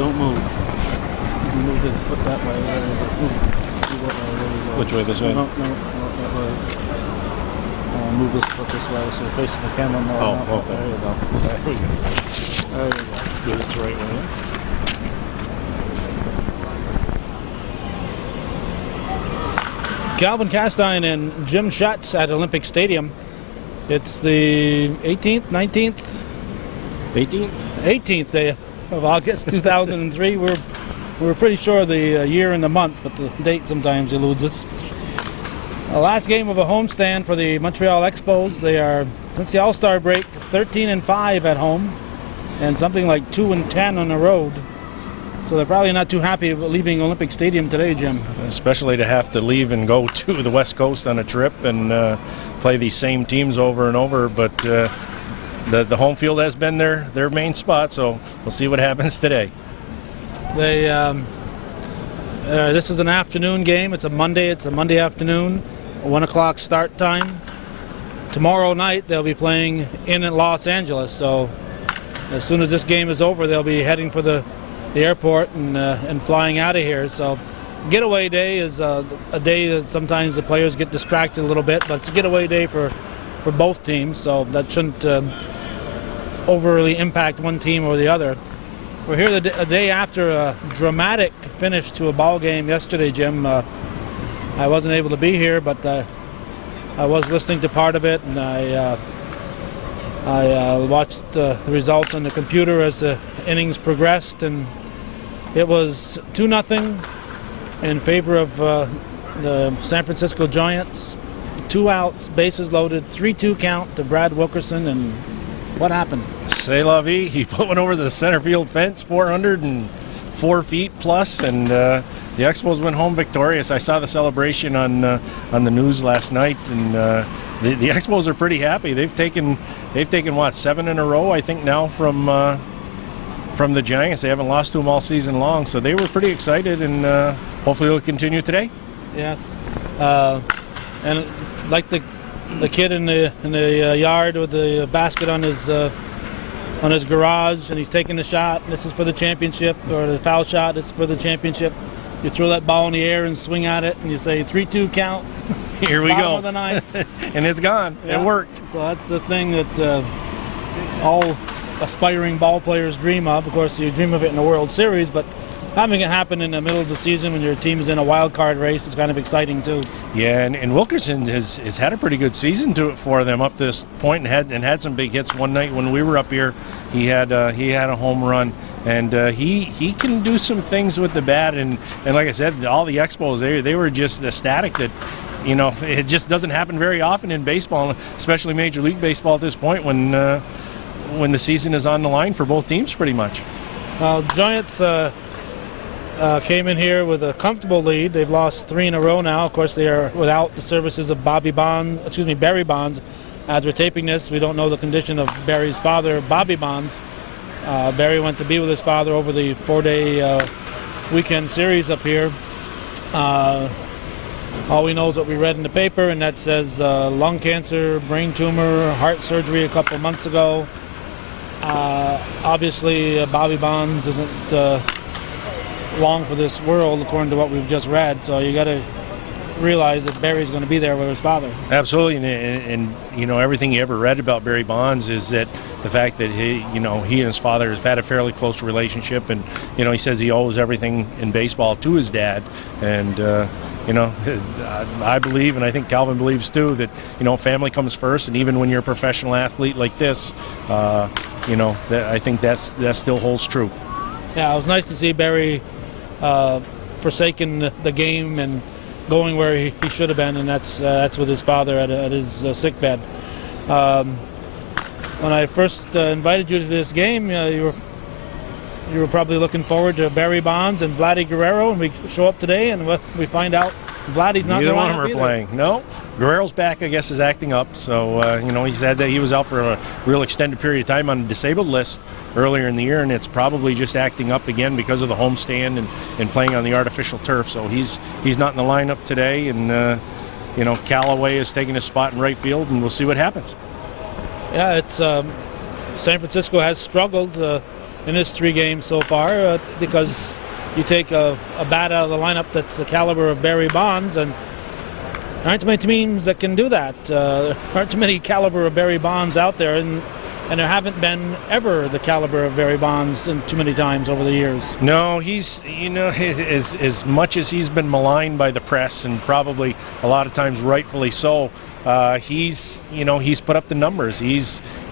Don't move. You can move this foot that way. Which way, this way? No, that way. Move this foot this way so you're facing the camera more. Oh, okay. There you go. There we go. There you go. Do this the right way. Calvin Castine and Jim Schatz at Olympic Stadium. It's the 18th, 19th? 18th? 18th day of August 2003. We're pretty sure the year and the month, but the date sometimes eludes us. The last game of a homestand for the Montreal Expos. They are, since the All-Star break, 13-5 at home and something like 2-10 on the road. So they're probably not too happy about leaving Olympic Stadium today, Jim. Especially to have to leave and go to the West Coast on a trip and play these same teams over and over. But the home field has been their main spot, so we'll see what happens today. This is an afternoon game. It's a Monday afternoon, 1 o'clock start time. Tomorrow night they'll be playing in Los Angeles. So as soon as this game is over, they'll be heading for the airport and flying out of here. So getaway day is a day that sometimes the players get distracted a little bit, but it's a getaway day for both teams, so that shouldn't overly impact one team or the other. We're here a day after a dramatic finish to a ball game yesterday, Jim. I wasn't able to be here, but I was listening to part of it, and I watched the results on the computer as the innings progressed, and it was 2-0 in favor of the San Francisco Giants. 2 outs, bases loaded, 3-2 count to Brad Wilkerson, and what happened? C'est la vie. He put one over the center field fence, 404 feet plus, and the Expos went home victorious. I saw the celebration on the news last night, and the Expos are pretty happy. They've taken what, 7 in a row, I think, now from the Giants. They haven't lost to them all season long, so they were pretty excited, and hopefully it'll continue today. Yes, and like the kid in the yard with the basket on his garage, and he's taking the shot. This is for the championship, or the foul shot. This is for the championship. You throw that ball in the air and swing at it, and you say 3-2 count. Here we go. Of the ninth. And it's gone. Yeah. It worked. So that's the thing that all aspiring ball players dream of. Of course, you dream of it in the World Series, but having it happen in the middle of the season when your team is in a wild card race is kind of exciting too. Yeah, and Wilkerson has had a pretty good season for them up this point, and had some big hits. One night when we were up here, he had a home run, and he can do some things with the bat. And like I said, all the Expos they were just ecstatic that, you know, it just doesn't happen very often in baseball, especially Major League Baseball at this point when the season is on the line for both teams pretty much. Well, Giants came in here with a comfortable lead. They've lost 3 in a row now. Of course, they are without the services of Barry Bonds. As we're taping this, we don't know the condition of Barry's father, Bobby Bonds. Barry went to be with his father over the 4-day weekend series up here. All we know is what we read in the paper, and that says lung cancer, brain tumor, heart surgery a couple months ago. Obviously, Bobby Bonds isn't long for this world, according to what we've just read. So you got to realize that Barry's going to be there with his father. Absolutely, and you know, everything you ever read about Barry Bonds is that the fact that he and his father have had a fairly close relationship, and you know, he says he owes everything in baseball to his dad, and you know, I believe, and I think Calvin believes too, that you know, family comes first, and even when you're a professional athlete like this, you know, I think that still holds true. Yeah, it was nice to see Barry forsaking the game and going where he should have been, and that's with his father at his sick bed. When I first invited you to this game, you were probably looking forward to Barry Bonds and Vladdy Guerrero, and we show up today and we find out Vladdy's not. Neither one of them are playing. No, Guerrero's back, I guess, is acting up. So you know, he said that he was out for a real extended period of time on a disabled list earlier in the year, and it's probably just acting up again because of the homestand and playing on the artificial turf. So he's not in the lineup today, and you know, Callaway is taking his spot in right field, and we'll see what happens. Yeah, it's San Francisco has struggled. in his 3 games so far, because you take a bat out of the lineup that's the caliber of Barry Bonds, and there aren't too many teams that can do that. There aren't too many caliber of Barry Bonds out there, and there haven't been ever the caliber of Barry Bonds too many times over the years. No, he's, as much as he's been maligned by the press, and probably a lot of times rightfully so, he's put up the numbers. He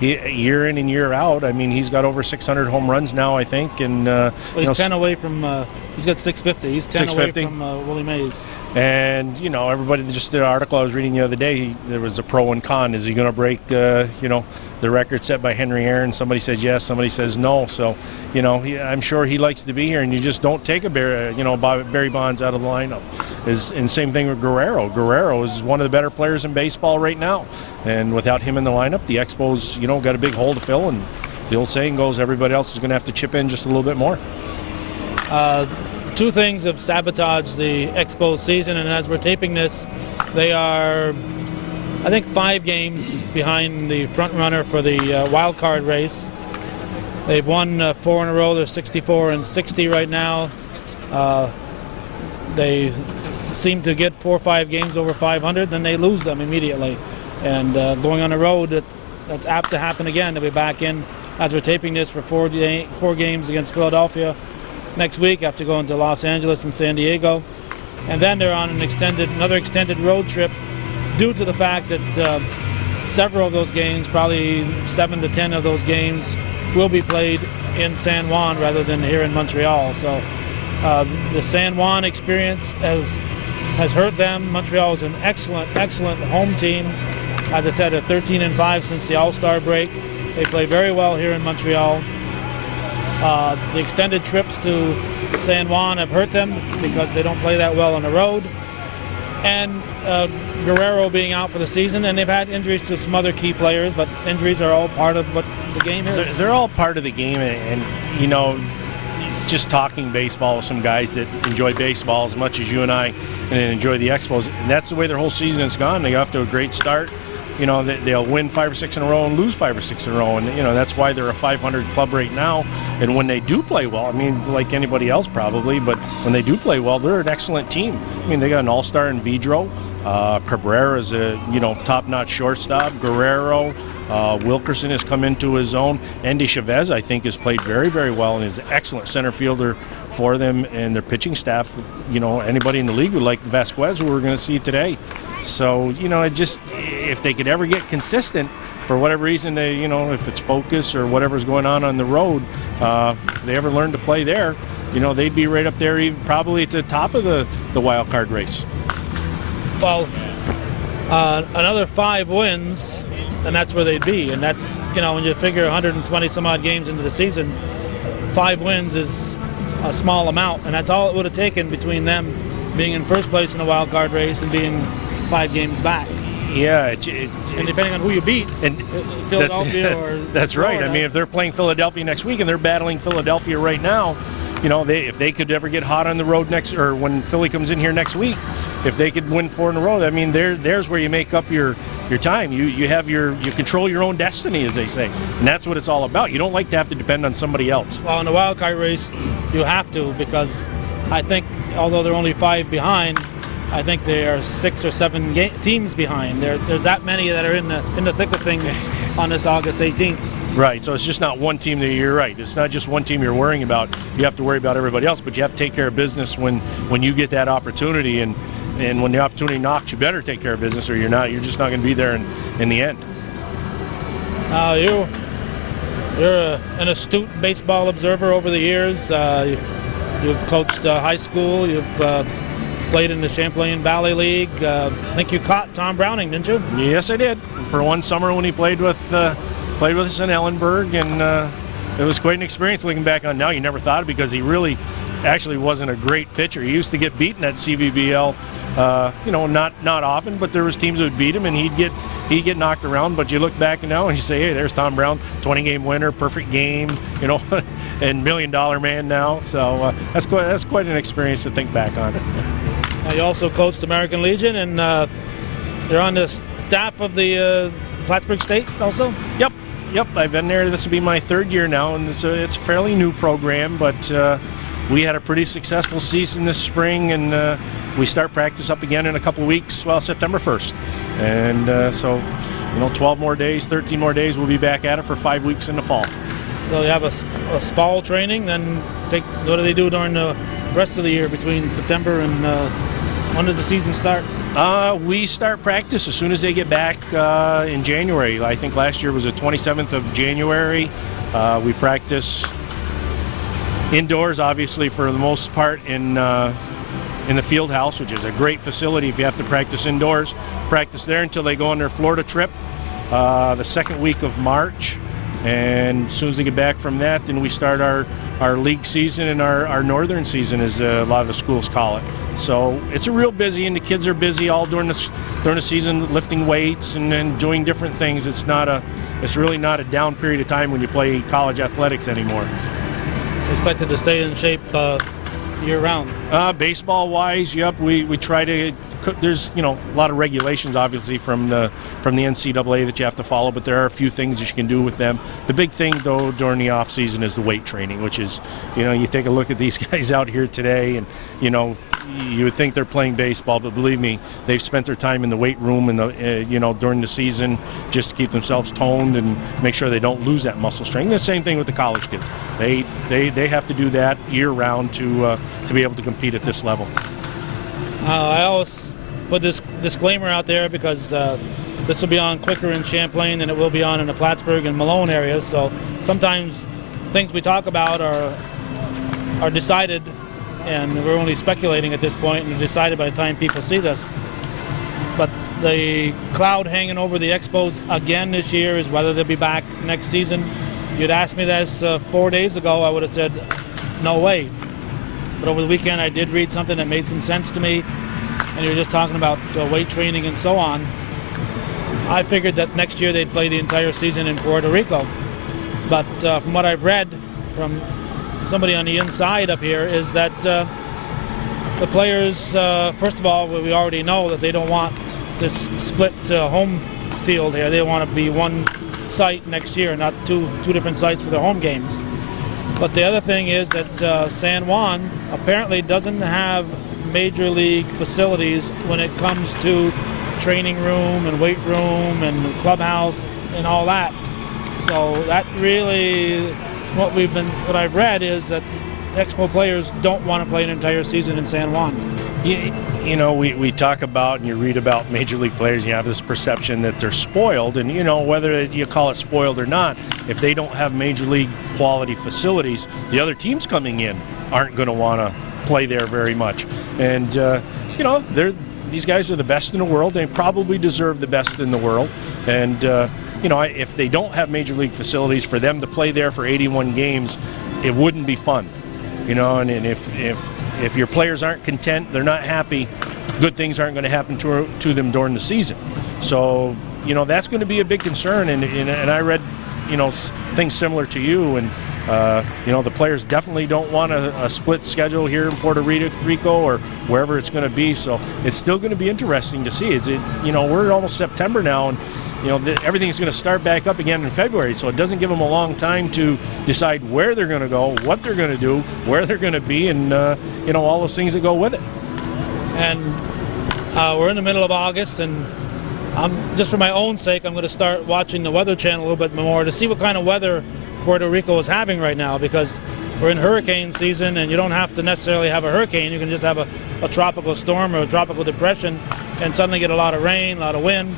year in and year out. I mean, he's got over 600 home runs now, I think, and well, he's 10 away from. He's got 650. He's 10 away from Willie Mays. And everybody, just the article I was reading the other day, there was a pro and con. Is he going to break the record set by Henry Aaron? Somebody says yes, somebody says no. So I'm sure he likes to be here, and you just don't take a Barry Bonds out of the lineup. And same thing with Guerrero. Guerrero is one of the better players in baseball right now, and without him in the lineup, the Expos got a big hole to fill. And the old saying goes, everybody else is going to have to chip in just a little bit more. 2 things have sabotaged the Expos season, and as we're taping this, they are, I think, 5 games behind the front runner for the wild card race. They've won 4 in a row. They're 64-60 right now. They seem to get 4 or 5 games over 500, then they lose them immediately. And going on the road, that's apt to happen again. They'll be back in, as we're taping this, for 4 games against Philadelphia next week, after going to Los Angeles and San Diego. And then they're on another extended road trip, due to the fact that several of those games, probably 7 to 10 of those games, will be played in San Juan rather than here in Montreal. So the San Juan experience has hurt them. Montreal is an excellent home team. As I said, 13-5 since the All-Star break. They play very well here in Montreal. The extended trips to San Juan have hurt them because they don't play that well on the road. And Guerrero being out for the season, and they've had injuries to some other key players, but injuries are all part of what the game is. They're all part of the game, and just talking baseball with some guys that enjoy baseball as much as you and I and enjoy the Expos, and that's the way their whole season has gone. They got off to a great start. They'll win 5 or 6 in a row and lose 5 or 6 in a row, and that's why they're a 500 club right now. And when they do play well, I mean, like anybody else probably, but when they do play well, they're an excellent team. I mean, they got an all-star in Vidro. Cabrera is a top-notch shortstop. Guerrero, Wilkerson has come into his own. Andy Chavez, I think, has played very, very well and is an excellent center fielder for them, and their pitching staff. Anybody in the league would like Vasquez, who we're going to see today. So if they could ever get consistent, for whatever reason, they if it's focus or whatever's going on the road, if they ever learn to play there, they'd be right up there, even probably at the top of the wild card race. Well, another 5 wins, and that's where they'd be. And that's, when you figure 120 some odd games into the season, 5 wins is a small amount, and that's all it would have taken between them being in first place in the wild card race and being 5 games back. Yeah, and depending on who you beat, and Philadelphia or that's Florida. right. I mean, if they're playing Philadelphia next week and they're battling Philadelphia right now, if they could ever get hot on the road or when Philly comes in here next week, if they could win 4 in a row, I mean, there's where you make up your time. You control your own destiny, as they say, and that's what it's all about. You don't like to have to depend on somebody else. Well, in the wild card race, you have to, because I think although they're only 5 behind, I think they are 6 or 7 teams behind. There's that many that are in the thick of things on this August 18th. Right, so it's just not one team that you're right. It's not just one team you're worrying about. You have to worry about everybody else, but you have to take care of business when you get that opportunity, and when the opportunity knocks, you better take care of business, or you're just not going to be there in the end. You're an astute baseball observer over the years. You've coached high school. You've played in the Champlain Valley League. I think you caught Tom Browning, didn't you? Yes, I did. For one summer when he played with us in Ellenburg, and it was quite an experience looking back on now. You never thought it, because he really actually wasn't a great pitcher. He used to get beaten at CVBL, not often, but there was teams that would beat him, and he'd get knocked around. But you look back now and you say, hey, there's Tom Brown, 20-game winner, perfect game, and $1 million man now. So that's quite an experience to think back on it. You also coached American Legion, and you're on the staff of the Plattsburgh State also? Yep. Yep. I've been there. This will be my third year now, and it's a fairly new program, but we had a pretty successful season this spring, and we start practice up again in a couple weeks, well, September 1st. And so, 12 more days, 13 more days, we'll be back at it for 5 weeks in the fall. So you have a fall training, then what do they do during the rest of the year between September and when does the season start? We start practice as soon as they get back in January. I think last year was the 27th of January. We practice indoors, obviously, for the most part in the field house, which is a great facility if you have to practice indoors. Practice there until they go on their Florida trip the second week of March. And as soon as they get back from that, then we start our league season and our northern season, as a lot of the schools call it. So it's a real busy, and the kids are busy all during the season, lifting weights and doing different things. It's really not a down period of time when you play college athletics anymore. Expected to stay in shape year round. Baseball wise, yep, we try to. There's a lot of regulations, obviously, from the NCAA that you have to follow, but there are a few things that you can do with them. The big thing, though, during the off season is the weight training, which is, you take a look at these guys out here today, and you would think they're playing baseball, but believe me, they've spent their time in the weight room and during the season just to keep themselves toned and make sure they don't lose that muscle strength. The same thing with the college kids. They have to do that year round to be able to compete at this level. I always put this disclaimer out there because this will be on quicker in Champlain than it will be on in the Plattsburgh and Malone areas. So sometimes things we talk about are decided, and we're only speculating at this point, and decided by the time people see this. But the cloud hanging over the Expos again this year is whether they'll be back next season. You'd asked me this 4 days ago, I would have said no way. But over the weekend, I did read something that made some sense to me, and you were just talking about weight training and so on. I figured that next year they'd play the entire season in Puerto Rico. But from what I've read from somebody on the inside up here is that the players, first of all, we already know that they don't want this split home field here. They want to be one site next year, not two different sites for their home games. But the other thing is that San Juan apparently doesn't have major league facilities when it comes to training room and weight room and clubhouse and all that. So that really, what I've read is that Expo players don't want to play an entire season in San Juan. We talk about and you read about major league players, you have this perception that they're spoiled, and whether you call it spoiled or not, if they don't have major league quality facilities, the other teams coming in aren't going to want to play there very much. And these guys are the best in the world. They probably deserve the best in the world. And if they don't have major league facilities, for them to play there for 81 games, it wouldn't be fun. And if your players aren't content, they're not happy, good things aren't going to happen to them during the season. So, that's going to be a big concern. And I read, things similar to you. And, the players definitely don't want a split schedule here in Puerto Rico or wherever it's going to be. So it's still going to be interesting to see. We're almost September now, and everything's going to start back up again in February, so it doesn't give them a long time to decide where they're going to go, what they're going to do, where they're going to be, and all those things that go with it. And we're in the middle of August, and just for my own sake, I'm going to start watching the Weather Channel a little bit more to see what kind of weather Puerto Rico is having right now, because we're in hurricane season, and you don't have to necessarily have a hurricane. You can just have a tropical storm or a tropical depression and suddenly get a lot of rain, a lot of wind.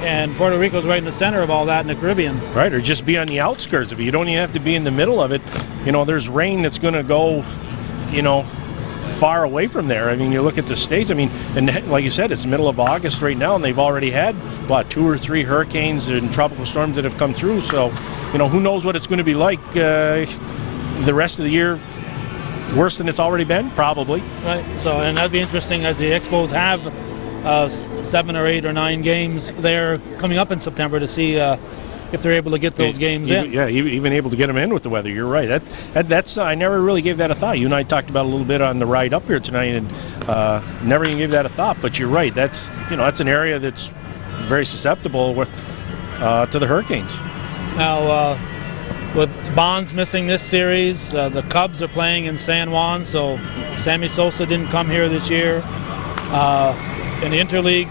And Puerto Rico's right in the center of all that in the Caribbean. Right, or just be on the outskirts of it. You don't even have to be in the middle of it. There's rain that's going to go, far away from there. I mean, you look at the states, and like you said, it's the middle of August right now, and they've already had, 2 or 3 hurricanes and tropical storms that have come through. So, who knows what it's going to be like the rest of the year. Worse than it's already been, probably. Right, so, and that'd be interesting as the Expos have 7 or 8 or 9 games there coming up in September to see if they're able to get those games in. Yeah, even able to get them in with the weather. You're right. That's I never really gave that a thought. You and I talked about it a little bit on the ride up here tonight, and never even gave that a thought. But you're right. That's an area that's very susceptible to the hurricanes. Now, with Bonds missing this series, the Cubs are playing in San Juan, so Sammy Sosa didn't come here this year. In the interleague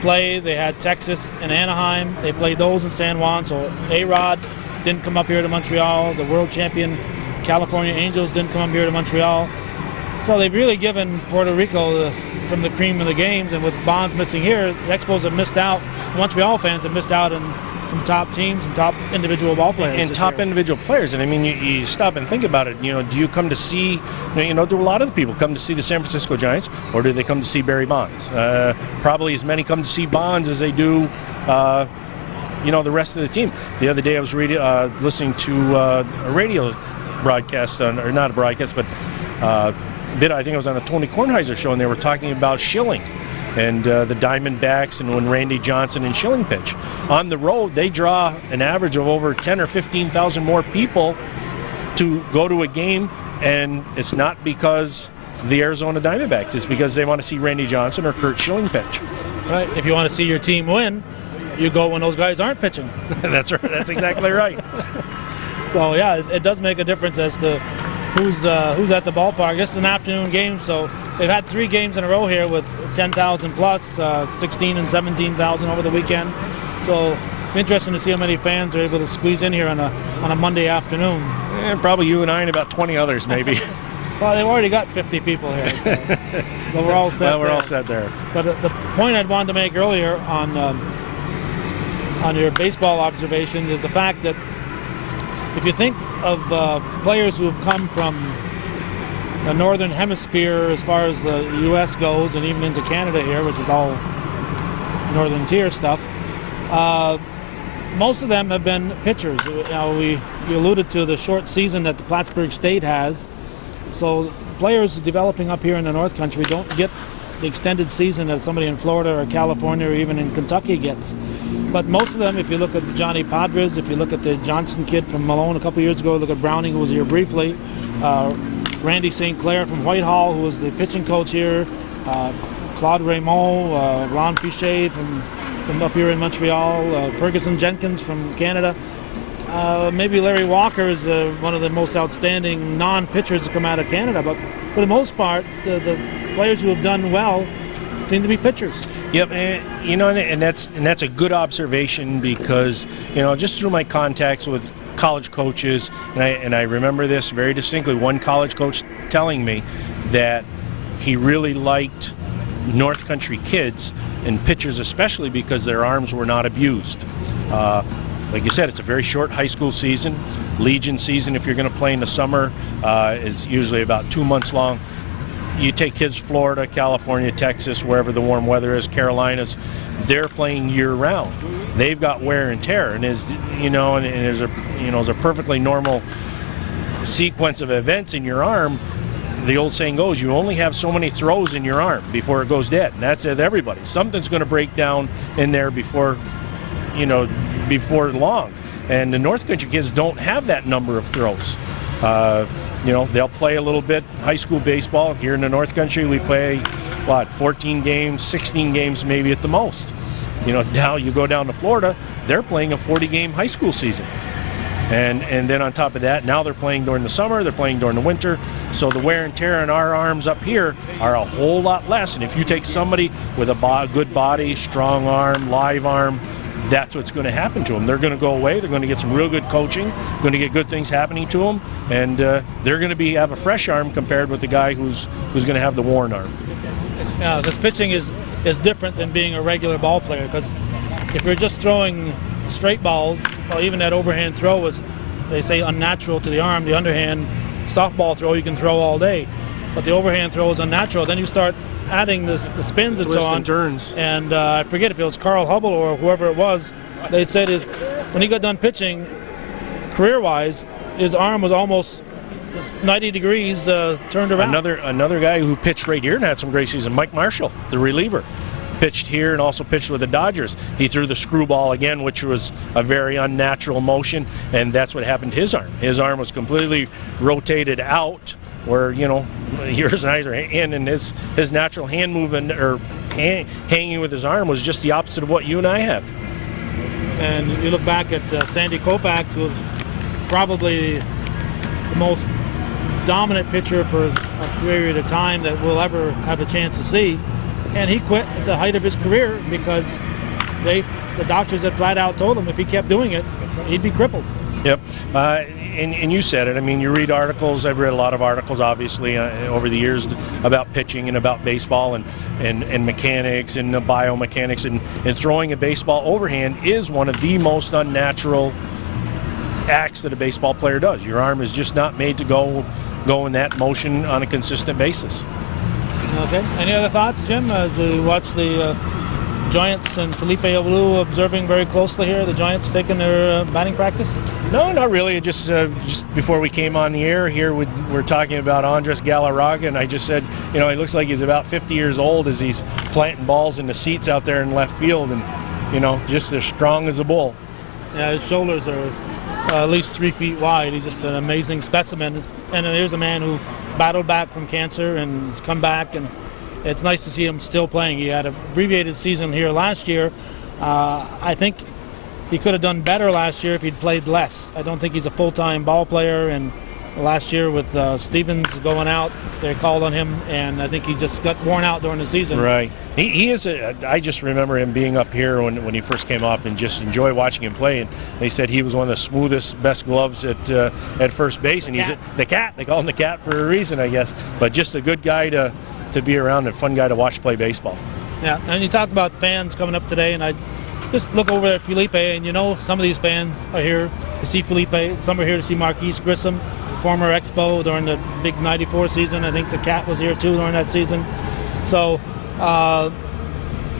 play, they had Texas and Anaheim. They played those in San Juan, so A-Rod didn't come up here to Montreal. The world champion California Angels didn't come up here to Montreal. So they've really given Puerto Rico some of the cream of the games, and with Bonds missing here, the Expos have missed out. Montreal fans have missed out on some top teams and top individual ball players. And top individual players. And I mean, you stop and think about it. Do you come to see, do a lot of the people come to see the San Francisco Giants, or do they come to see Barry Bonds? Probably as many come to see Bonds as they do, the rest of the team. The other day I was listening to a radio broadcast, or not a broadcast, but I think it was on a Tony Kornheiser show, and they were talking about Schilling and the Diamondbacks, and when Randy Johnson and Schilling pitch. On the road, they draw an average of over 10 or 15,000 more people to go to a game, and it's not because the Arizona Diamondbacks, it's because they want to see Randy Johnson or Curt Schilling pitch. Right. If you want to see your team win, you go when those guys aren't pitching. That's right. That's exactly right. So yeah, it does make a difference as to who's at the ballpark. This is an afternoon game, so they've had 3 games in a row here with 10,000 plus, 16 and 17,000 over the weekend. So interesting to see how many fans are able to squeeze in here on a Monday afternoon. Probably you and I and about 20 others, maybe. Well, they've already got 50 people here, so we're all set. Well, we're all set there. But the point I'd wanted to make earlier on your baseball observation is the fact that if you think of players who have come from the northern hemisphere as far as the U.S. goes, and even into Canada here, which is all northern tier stuff, most of them have been pitchers. You alluded to the short season that the Plattsburgh State has, so players developing up here in the North Country don't get the extended season that somebody in Florida or California or even in Kentucky gets. But most of them, if you look at Johnny Padres, if you look at the Johnson kid from Malone a couple years ago, look at Browning, who was here briefly, Randy St. Clair from Whitehall, who was the pitching coach here, Claude Raymond, Ron Fichet from up here in Montreal, Ferguson Jenkins from Canada. Maybe Larry Walker is one of the most outstanding non-pitchers to come out of Canada, but for the most part, the players who have done well seem to be pitchers. Yep, and that's a good observation, because just through my contacts with college coaches, and I remember this very distinctly. One college coach telling me that he really liked North Country kids and pitchers, especially because their arms were not abused. Like you said, it's a very short high school season. Legion season, if you're going to play in the summer, is usually about 2 months long. You take kids Florida, California, Texas, wherever the warm weather is, Carolinas, they're playing year-round. They've got wear and tear, and there's a perfectly normal sequence of events in your arm. The old saying goes, you only have so many throws in your arm before it goes dead, and that's with everybody. Something's going to break down in there before long. And the North Country kids don't have that number of throws. They'll play a little bit high school baseball. Here in the North Country, we play, 14 games, 16 games maybe at the most. Now you go down to Florida, they're playing a 40-game high school season. And then on top of that, now they're playing during the summer, they're playing during the winter. So the wear and tear on our arms up here are a whole lot less. And if you take somebody with a good body, strong arm, live arm, that's what's going to happen to them. They're going to go away. They're going to get some real good coaching, going to get good things happening to them, and they're going to have a fresh arm compared with the guy who's going to have the worn arm. Yeah, this pitching is different than being a regular ball player, because if you're just throwing straight balls, well, even that overhand throw was, they say, unnatural to the arm. The underhand softball throw you can throw all day, but the overhand throw is unnatural. Then you start adding the spins and so on. And turns. And I forget if it was Carl Hubble or whoever it was, they said when he got done pitching, career-wise, his arm was almost 90 degrees turned around. Another guy who pitched right here and had some great season, Mike Marshall, the reliever. Pitched here and also pitched with the Dodgers. He threw the screwball again, which was a very unnatural motion, and that's what happened to his arm. His arm was completely rotated out, where yours and ours are in, and his natural hand movement or hanging with his arm was just the opposite of what you and I have. And you look back at Sandy Koufax, who was probably the most dominant pitcher for a period of time that we'll ever have a chance to see, and he quit at the height of his career because the doctors had flat out told him if he kept doing it, he'd be crippled. Yep. And you said it. I mean, you read articles. I've read a lot of articles, obviously, over the years about pitching and about baseball and mechanics and the biomechanics. And throwing a baseball overhand is one of the most unnatural acts that a baseball player does. Your arm is just not made to go in that motion on a consistent basis. Okay. Any other thoughts, Jim, as we watch the Giants and Felipe Alou observing very closely here? The Giants taking their batting practice? No, not really. Just before we came on the air here, we're talking about Andres Galarraga, and I just said, he looks like he's about 50 years old as he's planting balls in the seats out there in left field, and just as strong as a bull. Yeah, his shoulders are at least 3 feet wide. He's just an amazing specimen. And here's a man who battled back from cancer and has come back, and it's nice to see him still playing. He had an abbreviated season here last year. I think he could have done better last year if he'd played less. I don't think he's a full-time ball player, and last year with Stevens going out, they called on him, and I think he just got worn out during the season. Right. He is I just remember him being up here when he first came up and just enjoy watching him play. And they said he was one of the smoothest, best gloves at first base. And he's the cat. They call him the cat for a reason, I guess. But just a good guy to be around and a fun guy to watch play baseball. Yeah, and you talk about fans coming up today, and I just look over at Felipe, and some of these fans are here to see Felipe. Some are here to see Marquise Grissom, former Expo during the big '94 season. I think the Cat was here too during that season. So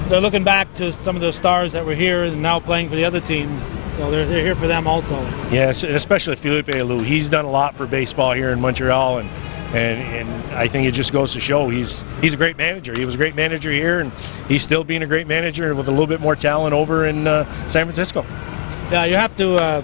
they're looking back to some of the stars that were here and now playing for the other team. So they're here for them also. Yes, especially Felipe Alou. He's done a lot for baseball here in Montreal, and I think it just goes to show he's a great manager. He was a great manager here, and he's still being a great manager with a little bit more talent over in San Francisco. Yeah, you have to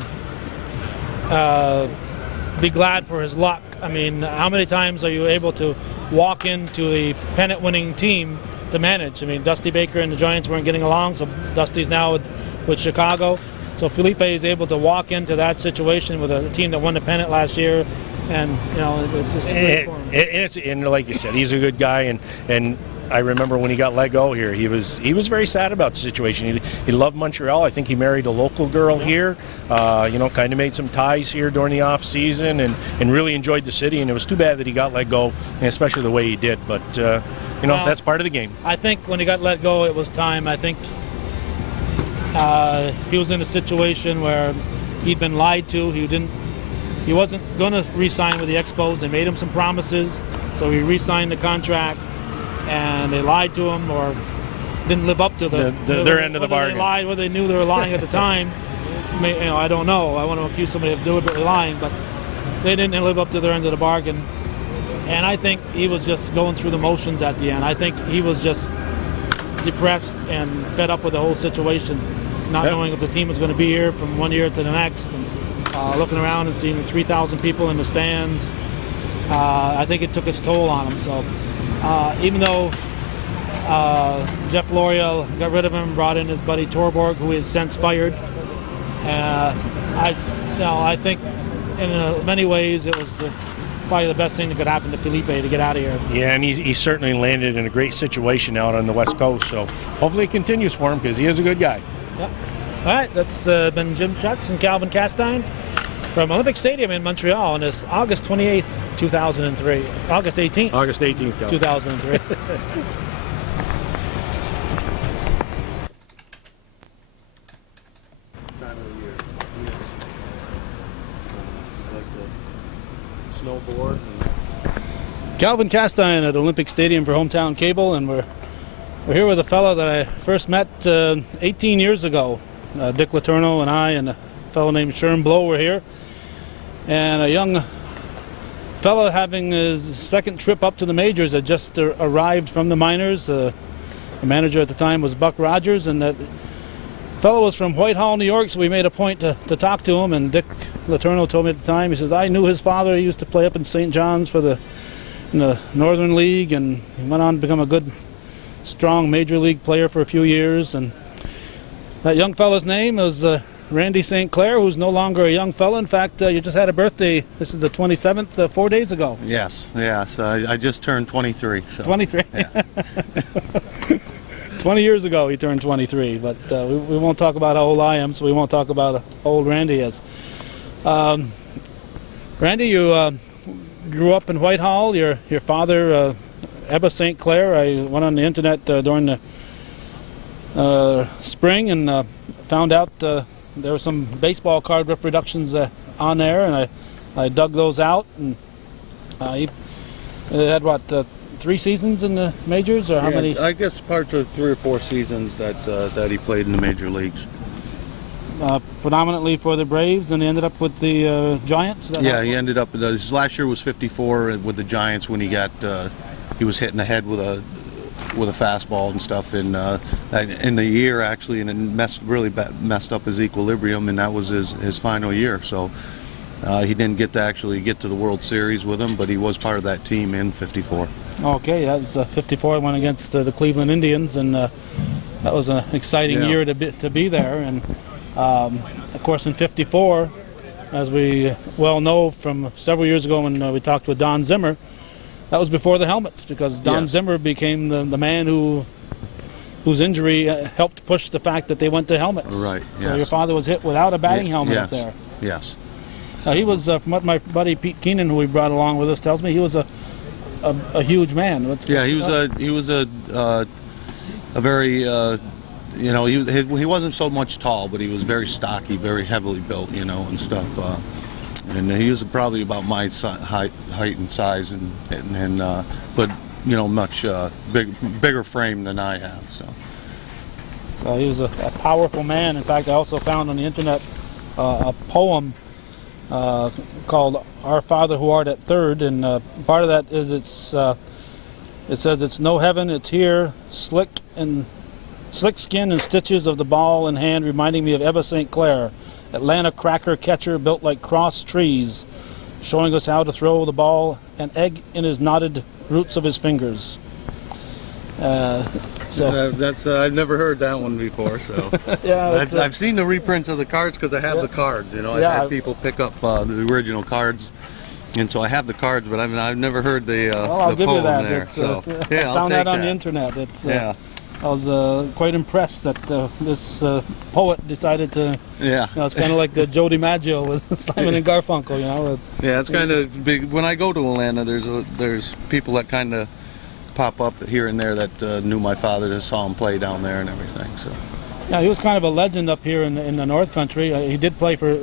be glad for his luck. I mean, how many times are you able to walk into a pennant-winning team to manage? I mean, Dusty Baker and the Giants weren't getting along, so Dusty's now with Chicago. So Felipe is able to walk into that situation with a team that won the pennant last year, and it's just great for him. And like you said, he's a good guy, and I remember when he got let go here, he was very sad about the situation. He loved Montreal. I think he married a local girl here. Kind of made some ties here during the off season, and really enjoyed the city. And it was too bad that he got let go, and especially the way he did. But that's part of the game. I think when he got let go, it was time. I think he was in a situation where he'd been lied to. He wasn't going to re-sign with the Expos. They made him some promises, so he re-signed the contract, and they lied to him or didn't live up to their end of the bargain. They lied, whether they knew they were lying at the time. I don't know. I want to accuse somebody of deliberately lying, but they didn't live up to their end of the bargain. And I think he was just going through the motions at the end. I think he was just depressed and fed up with the whole situation, not knowing if the team was going to be here from one year to the next, and looking around and seeing 3,000 people in the stands. I think it took its toll on him. So even though Jeff L'Oreal got rid of him, brought in his buddy Torborg, who is since fired, I think in many ways it was probably the best thing that could happen to Felipe to get out of here. Yeah, and he certainly landed in a great situation out on the West Coast. So hopefully it continues for him because he is a good guy. Yep. All right, that's been Jim Schutz and Calvin Castine from Olympic Stadium in Montreal on this August 28th, 2003. August 18th. August 18th, 2003. Snowboard. Calvin Castine at Olympic Stadium for Hometown Cable, and we're here with a fellow that I first met 18 years ago. Dick Letourneau and I and a fellow named Sherm Blow were here, and a young fellow having his second trip up to the majors had just arrived from the minors. The manager at the time was Buck Rogers, and that fellow was from Whitehall, New York, so we made a point to talk to him. And Dick Letourneau told me at the time, he says, I knew his father. He used to play up in St. John's in the Northern League, and he went on to become a good, strong major league player for a few years. And That young fella's name is Randy St. Clair, who's no longer a young fella. In fact, you just had a birthday. This is the 27th, 4 days ago. Yes. I just turned 23. So. 23. Yeah. 20 years ago he turned 23, but we won't talk about how old I am, so we won't talk about how old Randy is. Randy, you grew up in Whitehall. Your father, Ebba St. Clair, I went on the internet during the spring and found out there were some baseball card reproductions on there, and I dug those out, and he had what, 3 seasons in the majors, or how many? I guess parts of 3 or 4 seasons that he played in the major leagues. Predominantly for the Braves, and he ended up with the Giants. Yeah, he ended up. His last year was 54 with the Giants when he was hitting the head with a fastball and stuff in the year actually, and it really messed up his equilibrium, and that was his final year. So he didn't get to actually get to the World Series with him, but he was part of that team in 54. Okay, that was 54. Went against the Cleveland Indians, and that was an exciting year to be there. And of course, in 54, as we well know from several years ago when we talked with Don Zimmer, that was before the helmets, because Don Zimmer became the man whose injury helped push the fact that they went to helmets. Right. So your father was hit without a batting helmet up there. Yes. He was, from what my buddy Pete Keenan, who we brought along with us, tells me, he was a huge man. He was a very he wasn't so much tall, but he was very stocky, very heavily built, and stuff. And he was probably about my height and size, but much bigger frame than I have. So he was a powerful man. In fact, I also found on the internet a poem called "Our Father Who Art at Third," and part of that is it says it's no heaven, it's here, slick skin and stitches of the ball in hand, reminding me of Ebba St. Clair, Atlanta cracker catcher built like cross trees, showing us how to throw the ball, an egg in his knotted roots of his fingers. I've never heard that one before. So I've seen the reprints of the cards because I have the cards. I've had people pick up the original cards, and so I have the cards, but I've never heard the I'll give poem you that. there. So I I'll found take that on the internet. I was quite impressed that this poet decided to. Yeah. It's kind of like the Joe DiMaggio with Simon and Garfunkel. Yeah, it's kind of big. When I go to Atlanta, there's people that kind of pop up here and there that knew my father, that saw him play down there and everything. So. Yeah, he was kind of a legend up here in the North Country. He did play for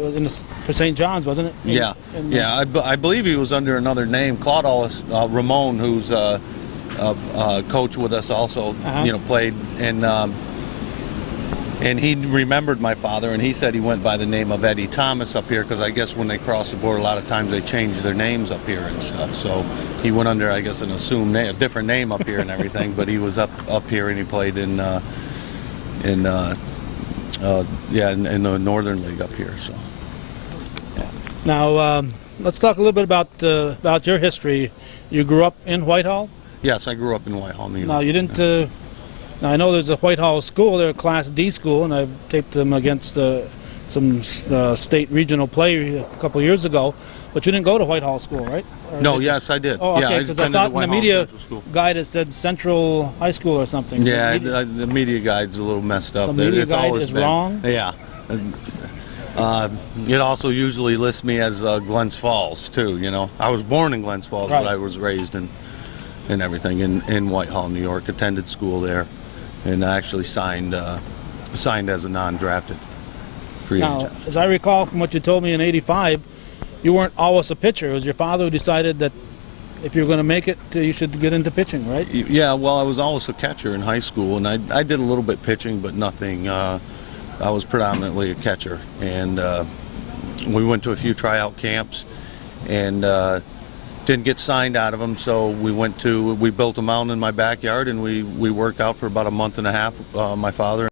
St. John's, wasn't it? I believe he was under another name. Claude Ramon, who's coach with us also, played, and he remembered my father, and he said he went by the name of Eddie Thomas up here, because I guess when they cross the border, a lot of times they change their names up here and stuff. So he went under, I guess, an assumed name, a different name up here and everything. But he was up here, and he played in the Northern League up here. So. Now let's talk a little bit about your history. You grew up in Whitehall? Yes, I grew up in Whitehall, New York. Now you didn't. Now I know there's a Whitehall school. They're a Class D school, and I've taped them against some state regional play a couple years ago. But you didn't go to Whitehall School, right? No, yes, I did. Oh, okay. Because I thought in the media guide it said Central High School or something. Yeah, the media guide's a little messed up. The media it's guide always is been wrong. Yeah. It also usually lists me as Glens Falls too. I was born in Glens Falls, right, but I was raised in everything in Whitehall, New York. Attended school there, and I actually signed as a non-drafted free agent. As I recall from what you told me in '85, you weren't always a pitcher. It was your father who decided that if you're going to make it, you should get into pitching, right? Yeah. Well, I was always a catcher in high school, and I did a little bit pitching, but nothing. I was predominantly a catcher, and we went to a few tryout camps, and didn't get signed out of them. So we built a mountain in my backyard, and we worked out for about a month and a half. My father